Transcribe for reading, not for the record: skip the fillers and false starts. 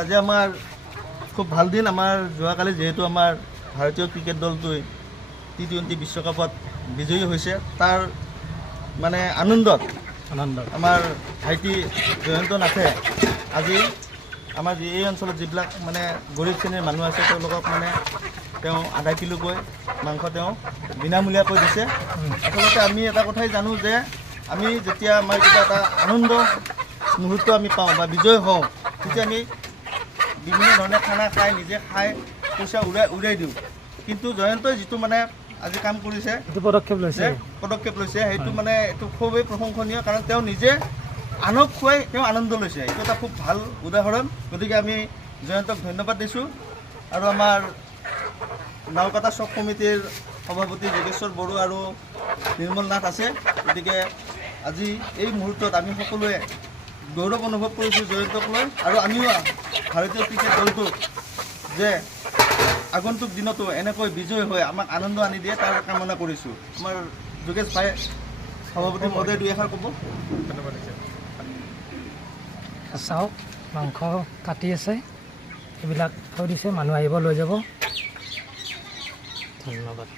আজি আমাৰ খুব ভাল দিন। আমাৰ যোৱাকালি যিহেতু আমাৰ ভাৰতীয় ক্ৰিকেট দলটোৱে T20 বিশ্বকাপত বিজয়ী হৈছে, তাৰ মানে আনন্দত আমাৰ ভাইটি জয়ন্ত নাথে আজি আমাৰ এই অঞ্চলত যিবিলাক মানে গৰীব শ্ৰেণীৰ মানুহ আছে তেওঁলোকক মানে তেওঁ আধা কিলোকৈ মাংস তেওঁ বিনামূলীয়াকৈ দিছে। আচলতে আমি এটা কথাই জানো যে আমি যেতিয়া আমাৰ কিবা এটা আনন্দ মুহূৰ্ত আমি পাওঁ বা বিজয় হওঁ, তেতিয়া আমি বিভিন্ন ধৰণে খানা খাই নিজে খাই পইচা উৰাই দিওঁ। কিন্তু জয়ন্তই যিটো মানে আজি কাম কৰিছে, পদক্ষেপ লৈছে সেইটো মানে এইটো খুবেই প্ৰশংসনীয়, কাৰণ তেওঁ নিজে আনক খুৱাই তেওঁ আনন্দ লৈছে। এইটো এটা খুব ভাল উদাহৰণ। গতিকে আমি জয়ন্তক ধন্যবাদ দিছোঁ। আৰু আমাৰ নাওকাটা চক কমিটিৰ সভাপতি যোগেশ্বৰ বড়ো আৰু নিৰ্মল নাথ আছে। গতিকে আজি এই মুহূৰ্তত আমি সকলোৱে গৌৰৱ অনুভৱ কৰিছোঁ জয়ন্তক লৈ, আৰু আমিও ভাৰতীয় ক্ৰিকেট দলটোক যে আগন্তুক দিনতো এনেকৈ বিজয় হৈ আমাক আনন্দ আনি দিয়ে তাৰ কামনা কৰিছোঁ। আমাৰ যোগেশ ভাই সভাপতি মহোদয় দুই এষাৰ ক'ব। ধন্যবাদ। চাওক, মাংস কাটি আছে, এইবিলাক থৈ দিছে, মানুহ আহিব লৈ যাব। ধন্যবাদ।